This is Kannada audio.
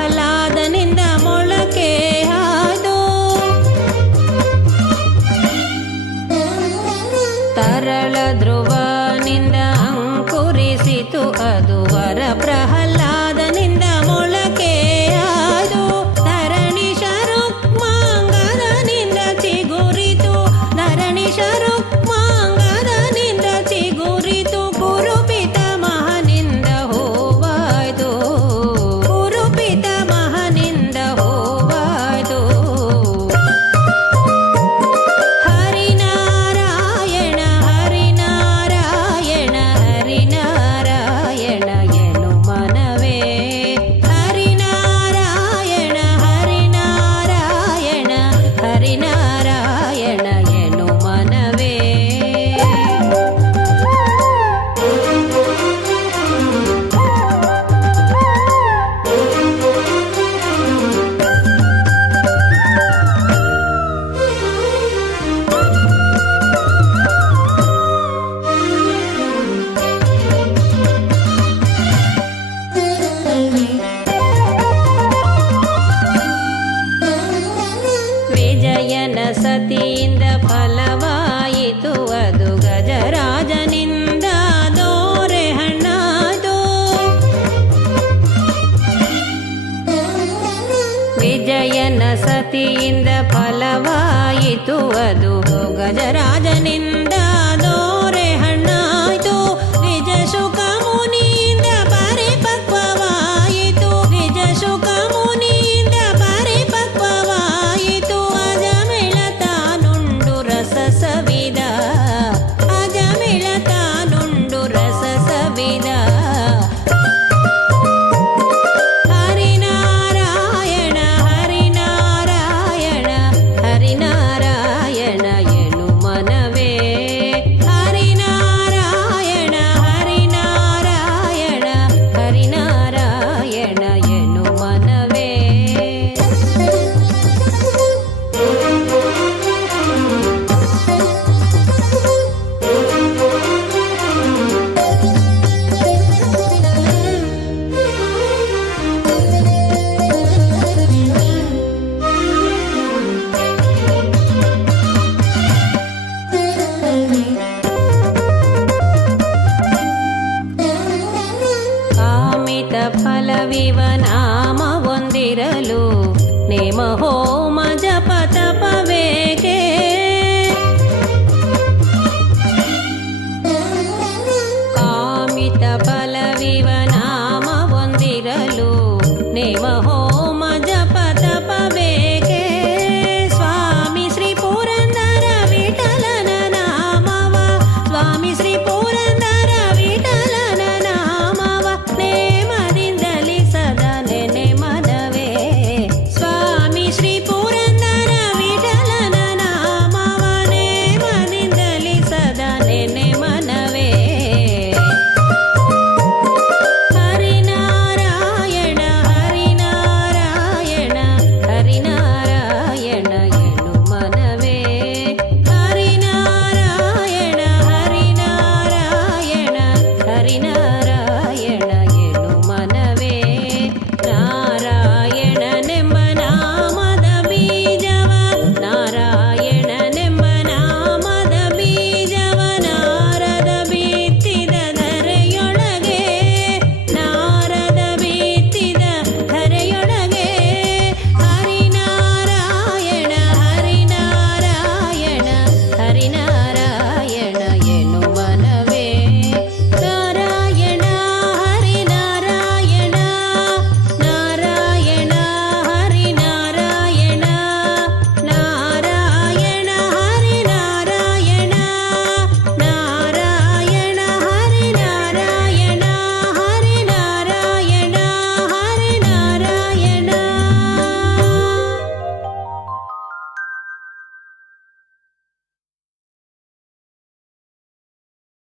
ಪ್ರಹ್ಲಾದನಿಂದ ಮೊಳಕೆ ಹಾದು ತರಳ ಧ್ರುವನಿಂದ ಅಂಕುರಿಸಿತು ಅದು ವರ ಪ್ರಹ್ಲಾದನಿಂದ ಮೊಳಕೆ ಹಾದು ಧರಣಿ ಶರುಕ್ಮಾಂಗದನಿಂದ ಚಿಗುರಿತು ಧರಣಿ ಶರುಕ್ಮಾಂಗದನಿಂದ ಚಿಗುರಿತು ಕುರುಪಿತ ಮಹನಿಂದ ಹೋವಾಯ್ತು ಕುರುಪಿತ ಮಹನಿಂದ ಹೋವಾಯ್ತು ಹರಿನಾರಾಯಣ ಹರಿನಾರಾಯಣ ಹರಿನಾರಾಯಣ ಎನು ಮನವೇ ಹರಿನಾರಾಯಣ ಹರಿನಾರಾಯಣ ಹರಿನಾರಾಯಣ ಎನು ಮನವೇ ವಿಜಯನ ಸತಿಯಿಂದ ಫಲವಾಯಿತು ಅದು ಗಜರಾಜನಿಂದ ದೋರೆ ಹಣ್ಣಾದು ವಿಜಯನ ಸತಿಯಿಂದ ಫಲವಾಯಿತು ಅದು ಗಜರಾಜನಿಂದ ದೋರೆ ಹಣ್ಣಾಯಿತು ವಿಜಶುಕ ಮುನಿಯಿಂದ ಪರಿಪಕ್ವವಾಯಿತು ವಿಜಶುಕ ಮುನಿಯಿಂದ ಪರಿಪಕ್ವವಾಯಿತು ಅಜಮಿಳ ತಾನುಂಡು ರಸ ಸವಿದ ಅಜಮಿಳ ತಾನುಂಡು ರಸ ಸವಿದ ಹರಿನಾರಾಯಣ ಹರಿನಾರಾಯಣ ಹರಿನಾರಾಯಣ ಎನು ಮನವೇ ಹರಿನಾರಾಯಣ ಹರಿನಾರಾಯಣ ಹರಿನಾರಾಯಣ ಎನು ಮನವೇ ಕಾಮಿತ ಫಲವಿವ ನಾಮ ಹೊಂದಿರಲು ನೇಮ